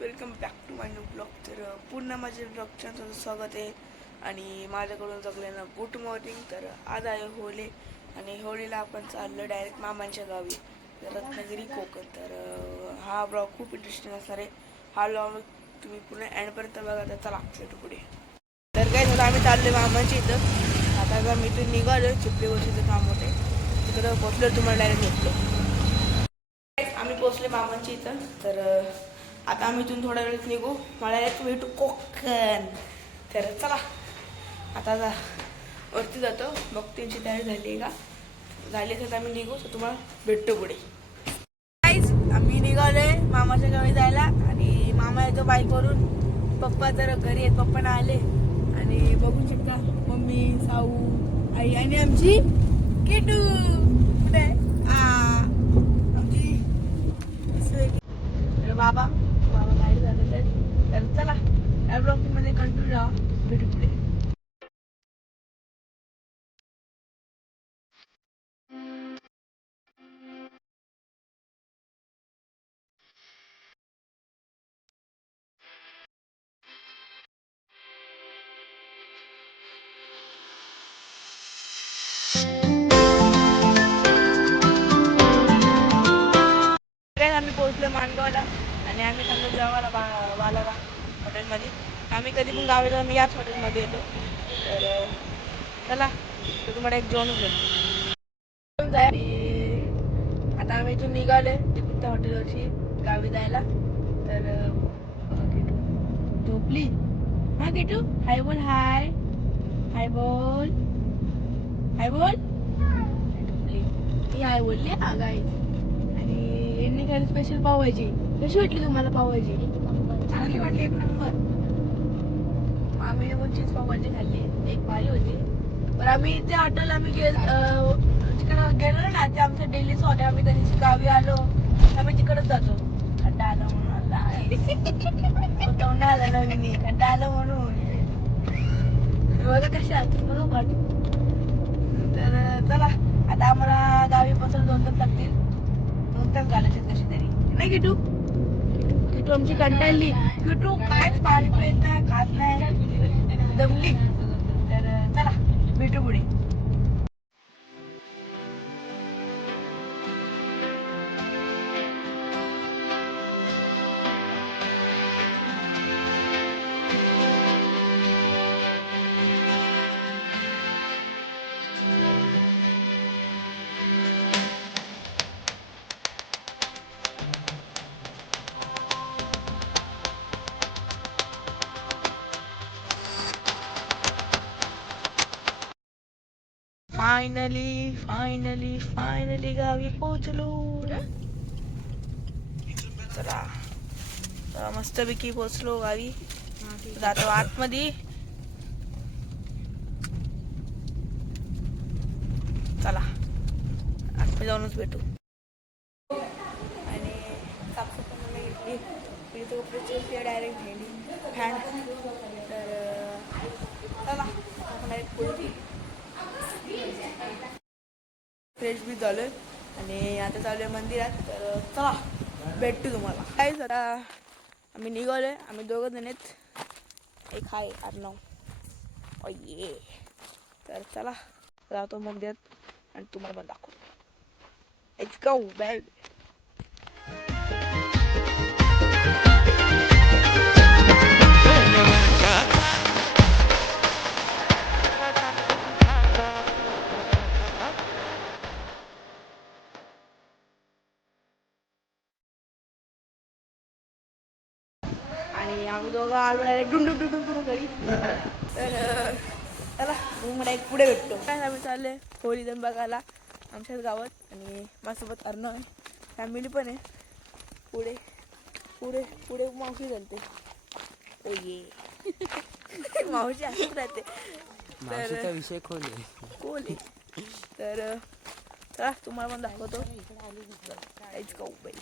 Welcome back to my new blog. तर पुन्हा माझ्या ब्लॉगच्या तुमचं स्वागत आहे. आणि माझ्याकडून सगळ्यांना गुड मॉर्निंग. तर आज आहे होळी आणि होळीला आपण चाललो डायरेक्ट मामांच्या गावी, रत्नागिरी कोकण. तर हा ब्लॉग खूप इंटरेस्टिंग असणार आहे. हा ब्लॉग तुम्ही पुन्हा एंडपर्यंत बघा. तर चला भेटू पुढे. तर काय झालं, आम्ही चाललो मामांच्या इथं. आता मी इथून निघालो, चिपली गोष्टीचं काम होते तिकडं पोचलो, तुम्हाला डायरेक्ट भेटलो. आम्ही पोचले मामांच्या इथं. तर आता आम्ही इथून थोड्या वेळात निघू, मला भेटू कोकण. तर चला आता वरती जातो, मग त्यांची तयारी झाली आहे का, झाली तर आम्ही निघू. तर तुम्हाला भेटतो पुढे. आम्ही निघालोय मामाच्या गावी जायला आणि मामा येतो बाईकवरून. पप्पा तर घरी आहेत, पप्पा ना आले. आणि बघू शकता मम्मी, साऊ, आई आणि आमची किटू कुठे आमची बाबा बाहेर जातात. तर चला या ब्लॉगमध्ये कंटिन्यू राहा, भेटू पुढे. आम्ही पोहोचलो माणगावला आणि आम्ही सांगतो जेवायला बालाला हॉटेलमध्ये. आम्ही कधी पण गावी जाऊन याच हॉटेलमध्ये येतो. तर चला तर तुम्हाला एक जेवण भेटतो. आता आम्ही इथून निघाले तिकडून त्या हॉटेलवरची गावी जायला. तर झोपली हा किटू. हाय बोल, हाय हाय बोल, हाय बोल. झोपली ती, हाय बोलली. हा गाई. आणि यांनी काय स्पेशल पावभाजी. कशी वाटली तुम्हाला पावभाजी? चांगली वाटली, एक नंबर. आम्ही पण चीज पावभाजी खाल्ली, एक भारी होती. पण आम्ही त्या हॉटेल आम्ही तिकडे गेलो ना, ते आमचं डेलीच हॉटेल. आम्ही कधी गावी आलो आम्ही तिकडच जातो. खड्डा आला म्हणून आला नवीन खड्डा आलं म्हणून बघा कशी आली बघा वाट. तर चला आता आम्हाला गावी पासून 2 तास लागतील. 2 तास घालायचे कशी तरी, नाही किटू? किटू आमची कंटाळली. किटू कायच पाणी पित नाही, खात नाही, दमली. तर चला भेटू पुढे. फायनली गावी पोहोचलो. चला मस्तपैकी पोहोचलो गावी. जातो आतमध्ये. चला आतमध्ये जाऊनच भेटू. आणि साफसफाई घेतली, इथे कपड्याची डायरेक्ट घेतली फॅन. तर चला आपण एक पुढे फ्रेश बी झालोय आणि आता चालू आहे मंदिरात. तर चला भेटतो तुम्हाला. काय जरा आम्ही निघालोय, आम्ही 2 जण आहेत, एक आहे अर्णव. ये तर चला जातो मंदिरात आणि तुम्हाला पण दाखवतो. Let's go bag. आणि आम्ही दोघं आलो डायरेक्ट डुंडून घरी. तर चला मला एक पुढे भेटतो. काय आम्ही चालले होळी दम बघायला आमच्याच गावात. आणि माझ्यासोबत अर्णव आहे, फॅमिली पण आहे. पुढे पुढे पुढे मावशी घालते. मावशी असंच राहते. तर विषय खोल आहे. तर चला तुम्हाला पण दाखवतो. Let's go by.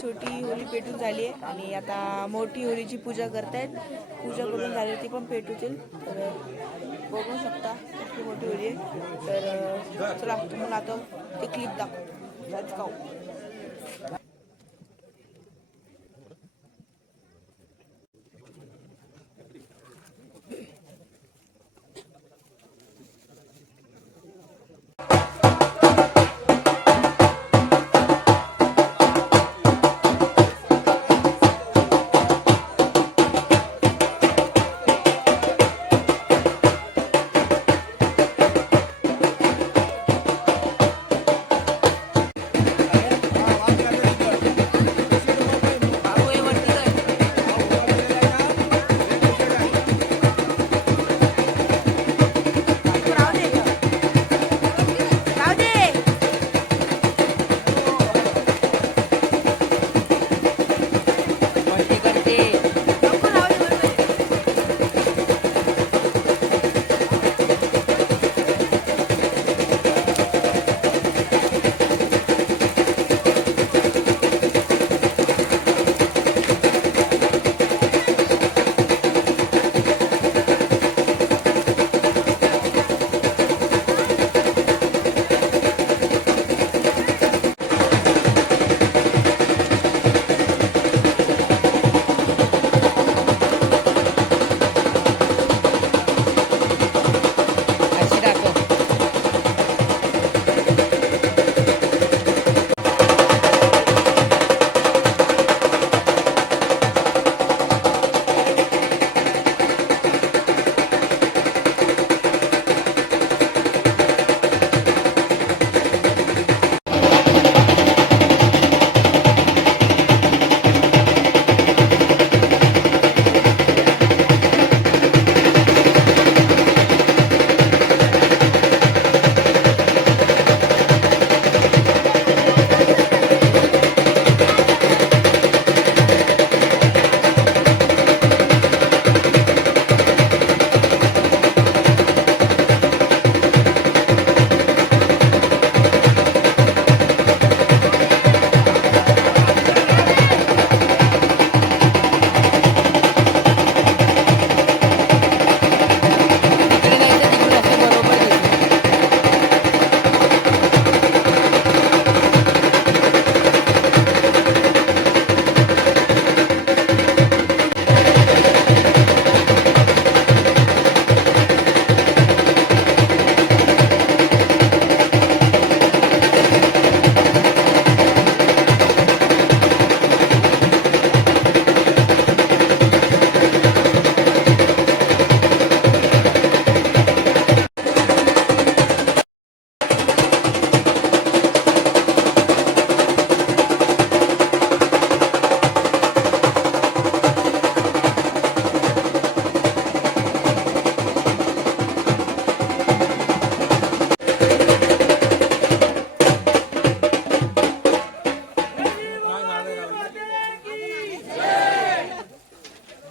छोटी होळी पेटून झाली आहे आणि आता मोठी होळीची पूजा करतायत. पूजा करून झाली ती पण पेटवतील. तर बघू शकता किती मोठी होळी आहे. तर चला तुम्हाला आता ते क्लिप दाखव. Let's go.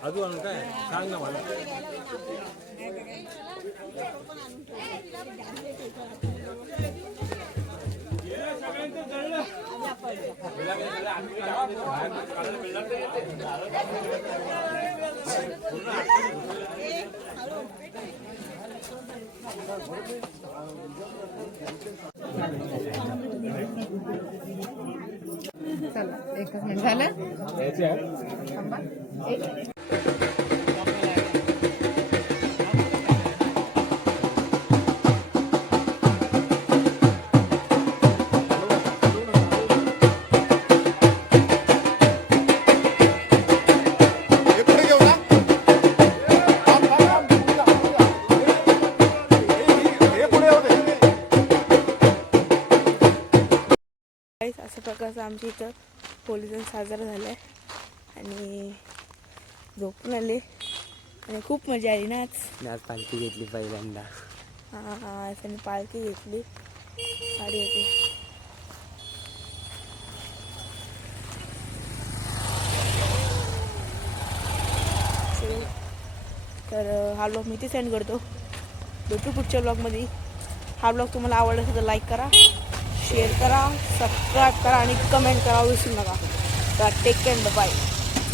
अजून काय सांग ना मला. चला एकच मिनिट झालं. थांबा. अशा प्रकारचं आमच्या इथं होळी सण साजरा झाला आहे आणि झोपून आले आणि खूप मजा आली ना आज. पालखी घेतली पहिल्यांदा. हां त्यांनी पालखी घेतली. गाडी होती. तर हा ब्लॉग मी इथे सेंड करतो. भेटू पुढच्या ब्लॉगमध्ये. हा ब्लॉग तुम्हाला आवडला तर लाईक करा, शेअर करा, सबस्क्राईब करा आणि कमेंट करा विसरू नका. Take care bye.